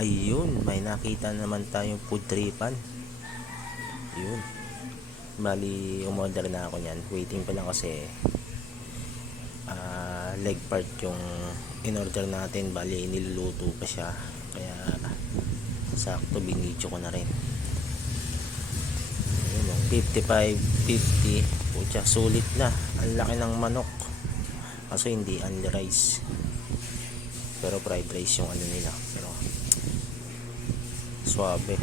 Ayun, may nakita naman tayong food tripan. Yun. Bali, umorder na ako niyan. Waiting pa lang kasi leg part yung in-order natin. Bali, niluluto pa siya. Kaya, sakto binidyo ko na rin. Ayun, 55.50. Pucha, sulit na. Ang laki ng manok. Kaso hindi only rice. Pero fried rice yung ano nila. Pero, suabe.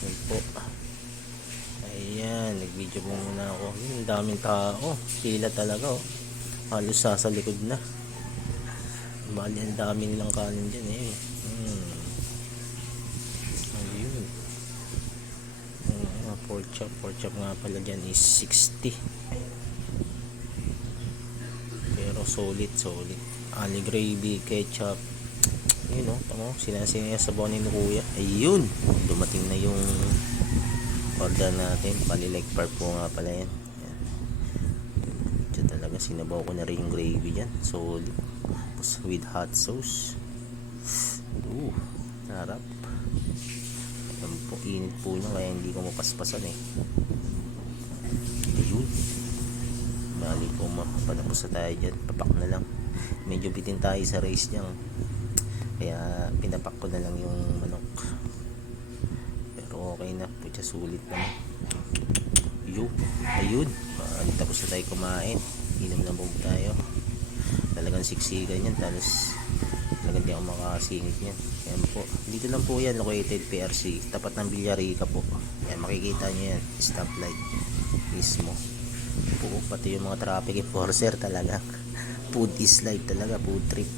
Yun po. Ayan, nag-video po muna ako. Ang daming tao. Pila talaga, oh. Halos sa likod na. Bali, ang dami nilang kanin dyan, eh. Ayun. Pork chop. Pork chop nga pala dyan is 60. Pero solid. Ali gravy, ketchup. Ayun, oh. Tama, sinasiniya sa bonin ni kuya. Ayun. Dumating na yung order natin. Bali, leg part po nga pala yan. Ito talaga, sinabaw ko na rin yung gravy yan. Solid. Tapos with hot sauce. Harap. Ayan po, init po nyo kaya hindi ko mapaspasan eh. Ayun. Bali po, patapos na tayo dyan. Papak na lang. Medyo bitin tayo sa rice niya. Kaya pinapak ko na lang yung manok. Pero okay na. Pucha, sulit naman. Ayun. Tapos na tayo kumain. Inom na move tayo. Talagang siksikan yan. Tapos talagang di ako makasingit yan. Ayan po. Dito lang po yan. Located PRC. Tapat ng Villarica po. Ayan, makikita nyo yan. Stoplight mismo. Po, pati yung mga traffic enforcer talaga. Food is life talaga. Food trip.